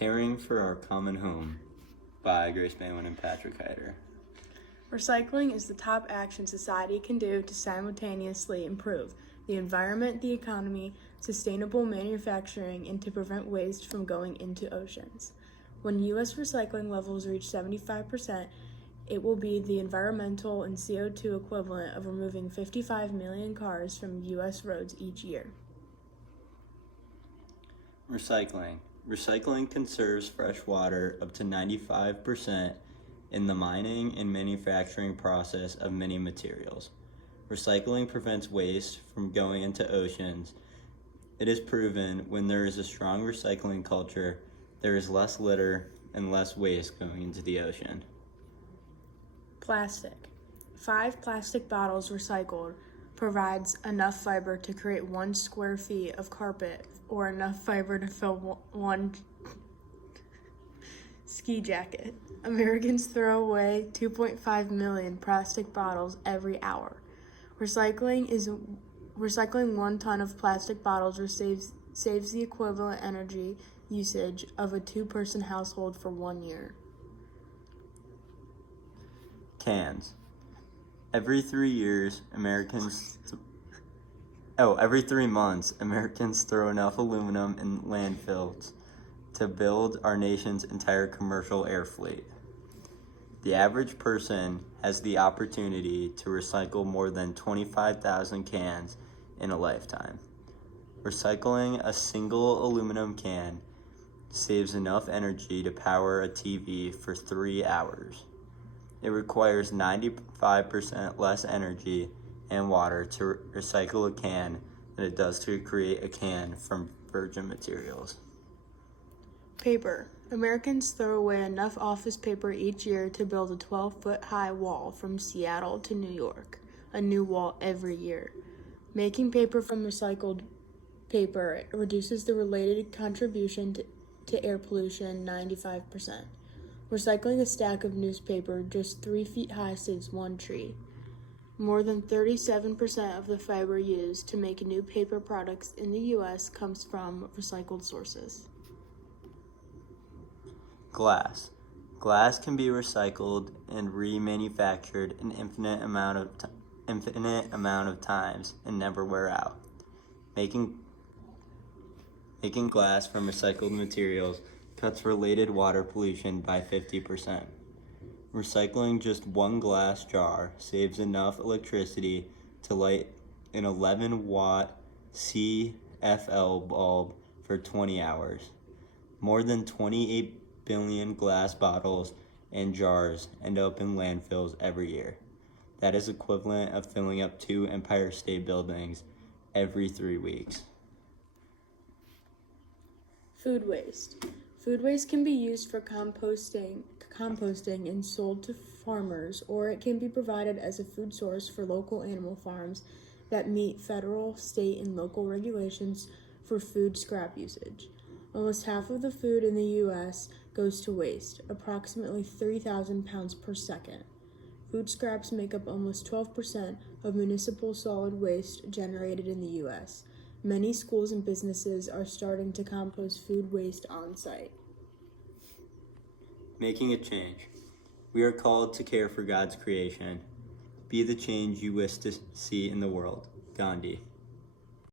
Caring for Our Common Home by Grace Baywin and Patrick Heider. Recycling is the top action society can do to simultaneously improve the environment, the economy, sustainable manufacturing, and to prevent waste from going into oceans. When U.S. recycling levels reach 75%, it will be the environmental and CO2 equivalent of removing 55 million cars from U.S. roads each year. Recycling. Recycling conserves fresh water up to 95% in the mining and manufacturing process of many materials. Recycling prevents waste from going into oceans. It is proven when there is a strong recycling culture, there is less litter and less waste going into the ocean. Plastic. 5 plastic bottles recycled provides enough fiber to create 1 square feet of carpet or enough fiber to fill 1 ski jacket. Americans throw away 2.5 million plastic bottles every hour. Recycling 1 ton of plastic bottles saves the equivalent energy usage of a 2-person household for 1 year. Cans. Every 3 months, Americans throw enough aluminum in landfills to build our nation's entire commercial air fleet. The average person has the opportunity to recycle more than 25,000 cans in a lifetime. Recycling a single aluminum can saves enough energy to power a TV for 3 hours. It requires 95% less energy and water to recycle a can than it does to create a can from virgin materials. Paper. Americans throw away enough office paper each year to build a 12-foot-high wall from Seattle to New York, a new wall every year. Making paper from recycled paper reduces the related contribution to air pollution 95%. Recycling a stack of newspaper just 3 feet high saves 1 tree. More than 37% of the fiber used to make new paper products in the U.S. comes from recycled sources. Glass. Glass can be recycled and remanufactured an infinite amount of times and never wear out. Making glass from recycled materials cuts related water pollution by 50%. Recycling just 1 glass jar saves enough electricity to light an 11-watt CFL bulb for 20 hours. More than 28 billion glass bottles and jars end up in landfills every year. That is equivalent of filling up 2 Empire State Buildings every 3 weeks. Food waste. Food waste can be used for composting and sold to farmers, or it can be provided as a food source for local animal farms that meet federal, state, and local regulations for food scrap usage. Almost half of the food in the U.S. goes to waste, approximately 3,000 pounds per second. Food scraps make up almost 12% of municipal solid waste generated in the U.S. Many schools and businesses are starting to compost food waste on site. Making a change. We are called to care for God's creation. Be the change you wish to see in the world. Gandhi.